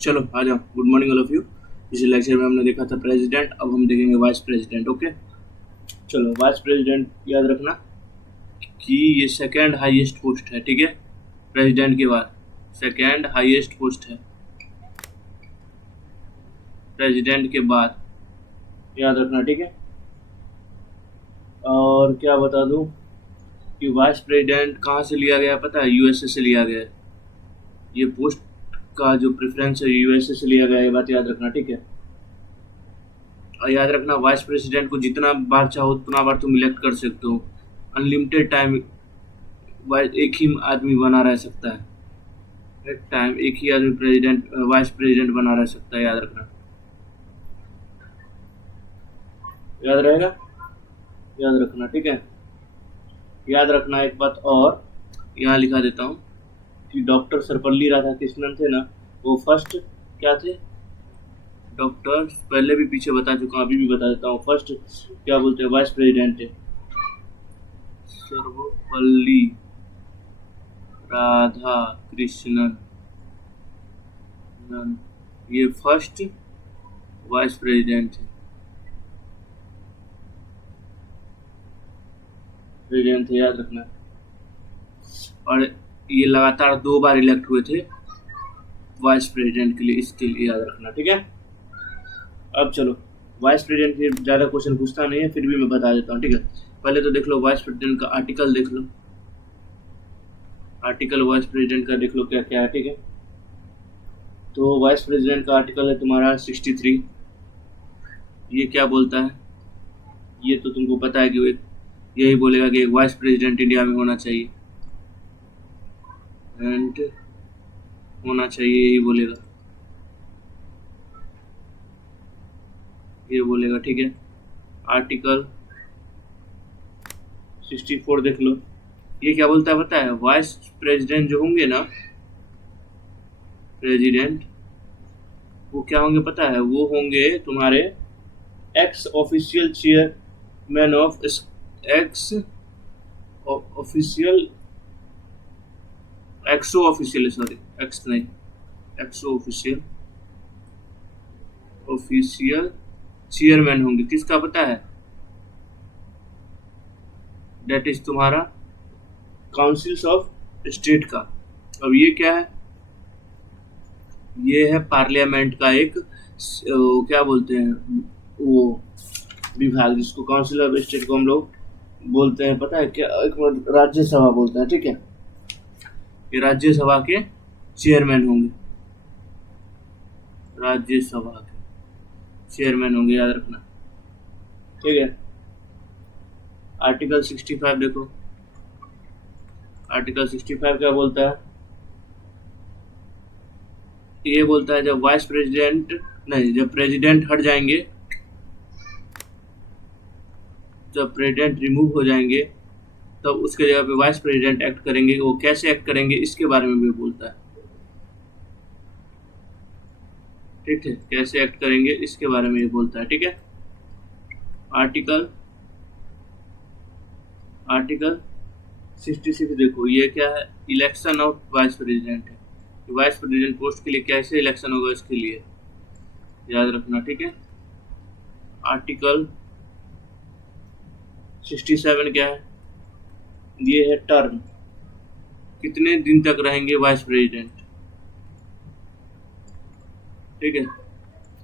चलो आ जाओ। Good morning all of you. पिछले लेक्चर में हमने देखा था प्रेसिडेंट, अब हम देखेंगे वाइस प्रेसिडेंट। ओके, चलो वाइस प्रेसिडेंट याद रखना कि ये सेकंड हाईएस्ट पोस्ट है। ठीक है, प्रेसिडेंट के बाद सेकंड हाईएस्ट पोस्ट है प्रेसिडेंट के बाद, याद रखना। ठीक है, और क्या बता दूं कि वाइस प्रेसिडेंट कहाँ से लिया गया है पता है? यूएसए से लिया गया है। ये पोस्ट का जो प्रेफरेंस है यूएसए से लिया गया है, ये बात याद रखना। ठीक है, और याद रखना वाइस प्रेसिडेंट को जितना बार चाहो उतना बार तुम इलेक्ट कर सकते हो। अनलिमिटेड टाइम एक ही आदमी बना रह सकता है। एक टाइम एक ही आदमी प्रेसिडेंट वाइस प्रेसिडेंट बना रह सकता है, याद रखना। याद रहेगा, याद रखना। ठीक है, याद रखना एक बात और यहाँ लिखा देता हूँ कि डॉक्टर सर्वपल्ली राधाकृष्णन थे ना, वो फर्स्ट क्या थे? डॉक्टर, पहले भी पीछे बता चुका हूँ, अभी भी बता देता हूँ। फर्स्ट क्या बोलते हैं? वाइस प्रेसिडेंट थे सर्वपल्ली राधाकृष्णन। ये फर्स्ट वाइस प्रेसिडेंट थे, याद रखना। और ये लगातार 2 बार इलेक्ट हुए थे वाइस प्रेसिडेंट के लिए, इसके लिए याद रखना। ठीक है, अब चलो वाइस प्रेसिडेंट के ज़्यादा क्वेश्चन पूछता नहीं है, फिर भी मैं बता देता हूँ। ठीक है, पहले तो देख लो वाइस प्रेसिडेंट का आर्टिकल, देख लो आर्टिकल वाइस प्रेसिडेंट का, देख लो क्या क्या है। ठीक है, तो वाइस प्रेसिडेंट का आर्टिकल है तुम्हारा 63। ये क्या बोलता है? ये तो तुमको पता है कि यही बोलेगा कि एक वाइस प्रेसिडेंट इंडिया में होना चाहिए, एंड होना चाहिए, यही बोलेगा, ये बोलेगा। ठीक है, आर्टिकल 64 देख लो, ये क्या बोलता है पता है? वाइस प्रेसिडेंट जो होंगे ना, प्रेसिडेंट, वो क्या होंगे पता है? वो होंगे तुम्हारे ex official chairman of ex official ex official, sorry ex नहीं, एक्सो ऑफिशियल चेयरमैन होंगे। किसका पता है? डेट इज तुम्हारा काउंसिल्स ऑफ स्टेट का। अब ये क्या है? ये है पार्लियामेंट का एक क्या बोलते हैं वो विभाग, जिसको काउंसिल ऑफ स्टेट को हम लोग बोलते हैं, पता है क्या? एक राज्यसभा बोलते हैं। ठीक है, ये राज्यसभा के चेयरमैन होंगे, राज्यसभा के चेयरमैन होंगे, याद रखना। ठीक है, आर्टिकल 65 देखो, आर्टिकल 65 क्या बोलता है? ये बोलता है जब वाइस प्रेसिडेंट नहीं, जब प्रेसिडेंट हट जाएंगे, जब प्रेसिडेंट रिमूव हो जाएंगे, तब तो उसके जगह पे वाइस प्रेसिडेंट एक्ट करेंगे। वो कैसे एक्ट करेंगे इसके बारे में भी बोलता है। ठीक है, कैसे एक्ट करेंगे इसके बारे में ये बोलता है। ठीक है, आर्टिकल 66 देखो, ये क्या है? इलेक्शन ऑफ वाइस प्रेसिडेंट है। वाइस प्रेसिडेंट पोस्ट के लिए कैसे इलेक्शन होगा इसके लिए याद रखना। ठीक है, आर्टिकल 67 क्या है? ये है टर्म, कितने दिन तक रहेंगे वाइस प्रेसिडेंट। ठीक है,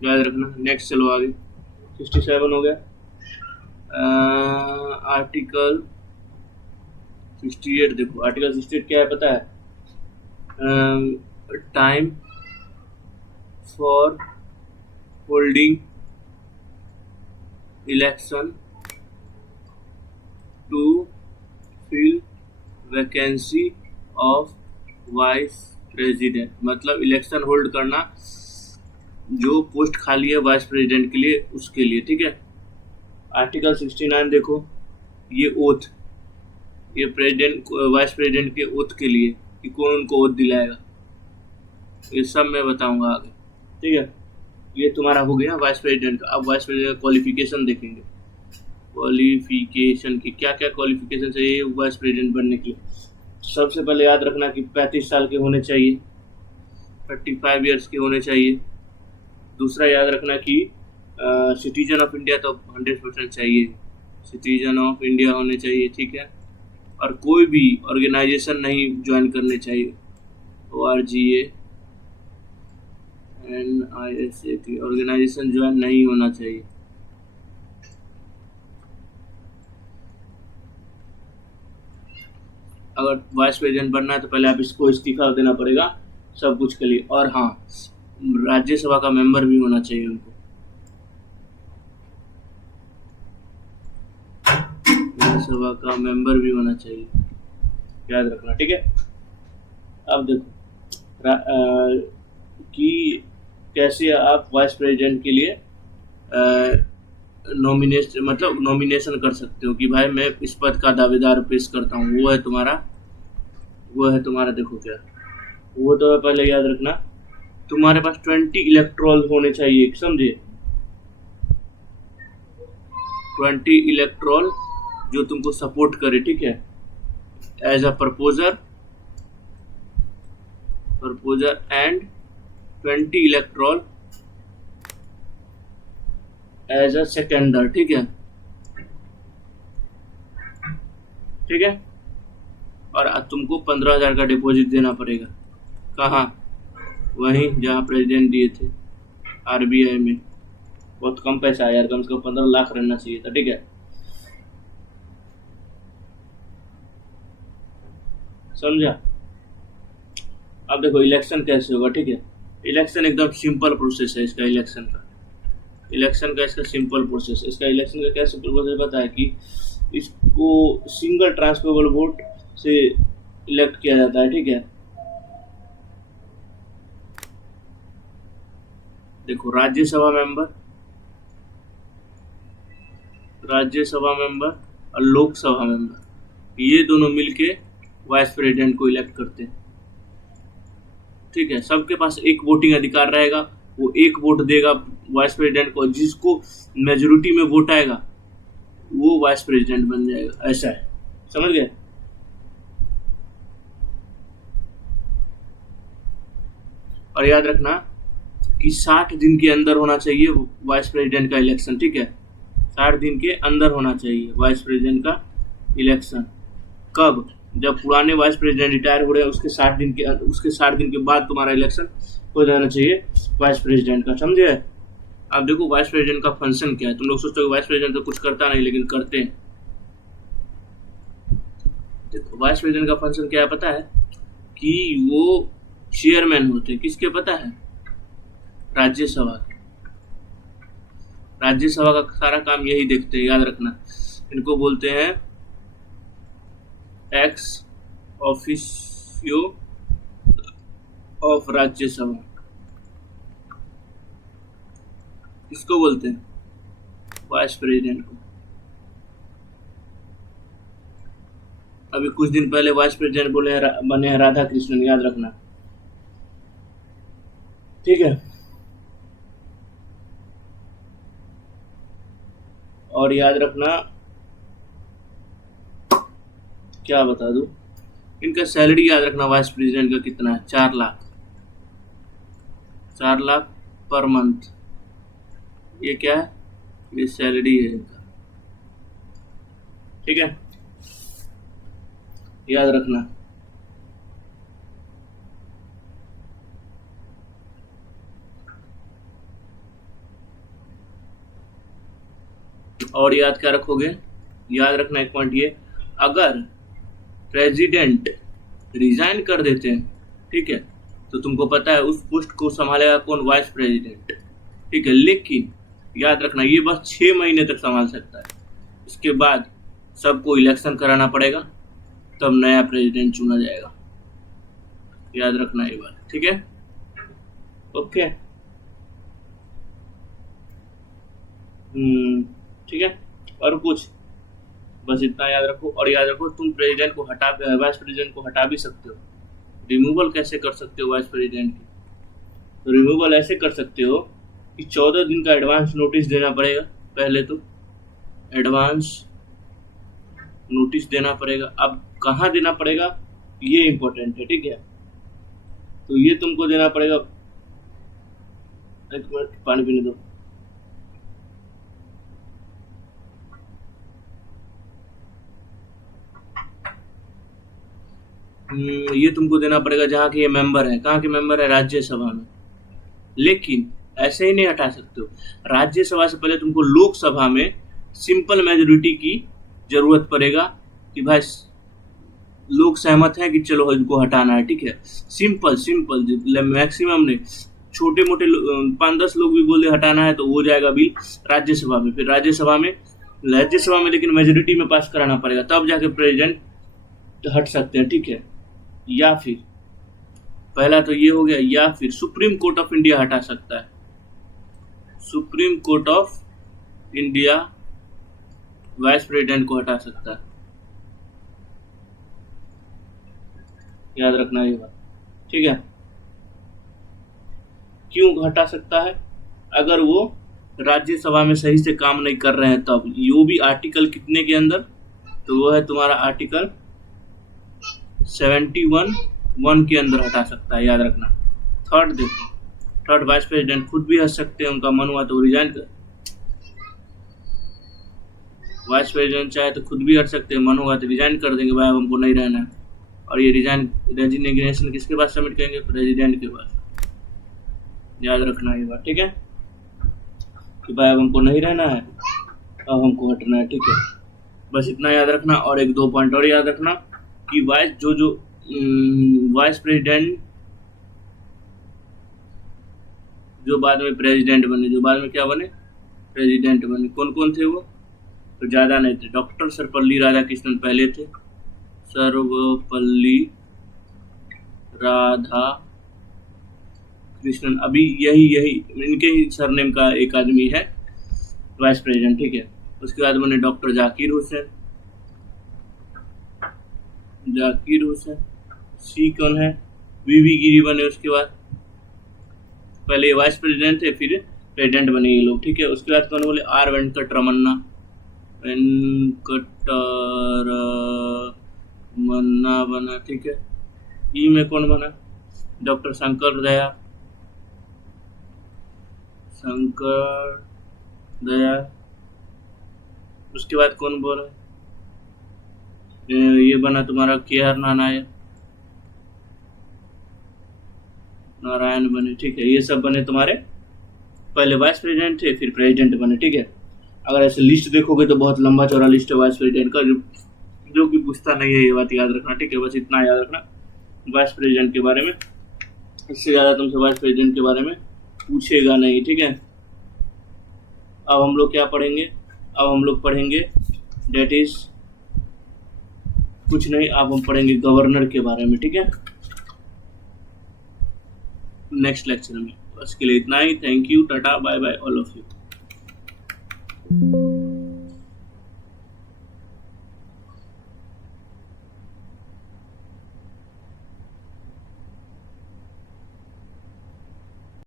याद रखना। नेक्स्ट चलो आगे, 67 हो गया। आर्टिकल 68 देखो, आर्टिकल 68 क्या है पता है? Time for holding election to fill vacancy of vice president, मतलब इलेक्शन होल्ड करना जो पोस्ट खाली है वाइस प्रेसिडेंट के लिए, उसके लिए। ठीक है, आर्टिकल 69 देखो, ये ओथ, ये प्रेसिडेंट वाइस प्रेसिडेंट के ओथ के लिए कि कौन उनको ओथ दिलाएगा, ये सब मैं बताऊंगा आगे। ठीक है, ये तुम्हारा हो गया वाइस प्रेसिडेंट का। अब वाइस प्रेसिडेंट क्वालिफिकेशन देखेंगे, क्वालिफिकेशन की क्या क्या क्वालिफिकेशन चाहिए वाइस प्रेसिडेंट बनने के लिए। सबसे पहले याद रखना कि 35 साल के होने चाहिए, 35 ईयर्स के होने चाहिए। दूसरा याद रखना कि सिटीजन ऑफ इंडिया तो 100% चाहिए, सिटीजन ऑफ इंडिया होने चाहिए, ठीक है। और कोई भी ऑर्गेनाइजेशन नहीं ज्वाइन करने चाहिए, ORGANISAT ऑर्गेनाइजेशन ज्वाइन नहीं होना चाहिए। अगर वाइस प्रेसिडेंट बनना है तो पहले आप इसको इस्तीफा देना पड़ेगा सब कुछ के लिए। और हाँ, राज्यसभा का मेंबर भी होना चाहिए उनको, राज्यसभा का मेंबर भी होना चाहिए, याद रखना, ठीक है। अब देखो कि कैसे आप वाइस प्रेसिडेंट के लिए नॉमिनेशन कर सकते हो कि भाई मैं इस पद का दावेदार पेश करता हूँ। वो है तुम्हारा देखो क्या वो तो पहले याद रखना, तुम्हारे पास 20 इलेक्ट्रोल होने चाहिए, समझे, 20 इलेक्ट्रोल जो तुमको सपोर्ट करे, ठीक है, as a proposer and 20 electoral as a seconder, ठीक है, ठीक है। और तुमको 15,000 का डिपॉजिट देना पड़ेगा। कहाँ? वहीं जहाँ प्रेसिडेंट दिए थे, RBI में। बहुत कम पैसा है यार, कम से कम 15 लाख रहना चाहिए था, ठीक है, समझा। अब देखो इलेक्शन कैसे होगा, ठीक है। इलेक्शन एकदम सिंपल प्रोसेस है इसका, इलेक्शन का इसका सिंपल प्रोसेस। इसका इलेक्शन का क्या सिंपल प्रोसेस पता है कि इसको सिंगल ट्रांसफरेबल वोट से इलेक्ट किया जाता है, ठीक है। देखो राज्यसभा मेंबर और लोकसभा मेंबर, ये दोनों मिलके वाइस प्रेसिडेंट को इलेक्ट करते हैं, ठीक है। सबके पास एक वोटिंग अधिकार रहेगा, वो एक वोट देगा वाइस प्रेसिडेंट को, जिसको मेजोरिटी में वोट आएगा वो वाइस प्रेसिडेंट बन जाएगा, ऐसा है, समझ गए। और याद रखना कि 60 दिन के अंदर होना चाहिए वाइस प्रेसिडेंट का इलेक्शन, ठीक है, 60 दिन के अंदर होना चाहिए वाइस प्रेसिडेंट का इलेक्शन। कब? जब पुराने वाइस प्रेसिडेंट रिटायर हो रहे हैं उसके 60 दिन के बाद तुम्हारा इलेक्शन हो जाना चाहिए वाइस प्रेसिडेंट का, समझे। अब देखो वाइस प्रेसिडेंट का फंक्शन क्या है। तुम लोग सोचते हो वाइस प्रेसिडेंट तो कुछ करता नहीं, लेकिन करते हैं। देखो वाइस प्रेसिडेंट का फंक्शन क्या है पता है कि वो चेयरमैन होते हैं, किसके पता है? राज्यसभा का सारा काम यही देखते हैं, याद रखना। इनको बोलते हैं एक्स ऑफिशियो ऑफ राज्यसभा। किसको बोलते हैं? वाइस प्रेसिडेंट को। अभी कुछ दिन पहले वाइस प्रेसिडेंट बने हैं राधा कृष्णन, याद रखना, ठीक है। और याद रखना, क्या बता दूं, इनका सैलरी याद रखना वाइस प्रेसिडेंट का कितना है, 4 लाख पर मंथ। ये क्या है? ये सैलरी है इनका, ठीक है, याद रखना। और याद क्या रखोगे? याद रखना एक पॉइंट ये, अगर प्रेसिडेंट रिजाइन कर देते हैं, ठीक है, तो तुमको पता है उस पोस्ट को संभालेगा कौन? वाइस प्रेसिडेंट, ठीक है। लेकिन याद रखना ये बस 6 महीने तक संभाल सकता है, इसके बाद सबको इलेक्शन कराना पड़ेगा, तब नया प्रेसिडेंट चुना जाएगा, याद रखना ये बात, ठीक है, ओके। ठीक है, और कुछ? बस इतना याद रखो। और याद रखो तुम वाइस प्रेसिडेंट को हटा भी सकते हो। रिमूवल कैसे कर सकते हो वाइस प्रेसिडेंट की? तो रिमूवल ऐसे कर सकते हो कि 14 दिन का एडवांस नोटिस देना पड़ेगा। पहले तो एडवांस नोटिस देना पड़ेगा। अब कहाँ देना पड़ेगा ये इम्पोर्टेंट है, ठीक है। तो ये तुमको देना पड़ेगा। एक मिनट पानी पीने दो। ये तुमको देना पड़ेगा जहाँ के ये मेंबर है। कहाँ के मेंबर है? राज्यसभा में। लेकिन ऐसे ही नहीं हटा सकते हो। राज्यसभा से पहले तुमको लोकसभा में सिंपल मेजोरिटी की जरूरत पड़ेगा कि भाई लोग सहमत हैं कि चलो इनको हटाना है, ठीक है। सिंपल सिंपल मैक्सिमम नहीं, छोटे मोटे 5-10 लोग भी बोले हटाना है तो वो जाएगा बिल राज्यसभा में। फिर राज्यसभा में लेकिन मेजोरिटी में पास कराना पड़ेगा, तब जाके प्रेसिडेंट हट सकते हैं, ठीक है। या फिर पहला तो ये हो गया, या फिर सुप्रीम कोर्ट ऑफ इंडिया हटा सकता है। Supreme court of India vice president को हटा सकता है, याद रखना ये बात, ठीक है। क्यों हटा सकता है? अगर वो राज्यसभा में सही से काम नहीं कर रहे हैं तब। वो भी आर्टिकल कितने के अंदर? तो वो है तुम्हारा आर्टिकल 71(1) के अंदर हटा सकता है, याद रखना। थर्ड देखो, थर्ड वाइस प्रेसिडेंट खुद भी हट सकते हैं, उनका मन हुआ तो रिजाइन कर। वाइस प्रेसिडेंट चाहे तो खुद भी हट सकते हैं, मन हुआ तो रिजाइन कर देंगे, भाई हमको नहीं रहना है। और ये रेजिग्नेशन किसके पास सबमिट करेंगे? प्रेसिडेंट के पास। याद रखना ये बात, ठीक है, कि भाई अब हमको नहीं रहना है, अब हमको हटना है, ठीक है। बस इतना याद रखना। और 1-2 पॉइंट और याद रखना कि वाइस प्रेसिडेंट जो बाद में प्रेसिडेंट बने, जो बाद में क्या बने? प्रेसिडेंट बने। कौन कौन थे वो? तो ज़्यादा नहीं थे। डॉक्टर सर्वपल्ली राधाकृष्णन पहले थे, सर्वपल्ली राधाकृष्णन। अभी यही इनके ही सरनेम का एक आदमी है वाइस प्रेसिडेंट, ठीक है। उसके बाद बने डॉक्टर जाकिर हुसैन। सी कौन है? वीवी गिरी बने उसके बाद। पहले वाइस प्रेसिडेंट थे, फिर प्रेसिडेंट बने ये लोग, ठीक है। उसके बाद कौन बोले? आर वेंकटरमन्ना बना, ठीक है। ई में कौन बना? डॉक्टर शंकर दया। उसके बाद कौन बोला? ये बना तुम्हारा KR नारायण बने, ठीक है। ये सब बने तुम्हारे, पहले वाइस प्रेसिडेंट थे फिर प्रेसिडेंट बने, ठीक है। अगर ऐसे लिस्ट देखोगे तो बहुत लंबा चौड़ा लिस्ट है वाइस प्रेसिडेंट का, जो कि पूछता नहीं है, ये बात याद रखना, ठीक है। बस इतना याद रखना वाइस प्रेसिडेंट के बारे में, इससे ज़्यादा तुमसे वाइस प्रेसिडेंट के बारे में पूछेगा नहीं, ठीक है। अब हम लोग क्या पढ़ेंगे? अब हम लोग पढ़ेंगे डेट इज कुछ नहीं, अब हम पढ़ेंगे गवर्नर के बारे में, ठीक है, नेक्स्ट लेक्चर में। बस के लिए इतना ही। Thank you, tata, bye bye all of you.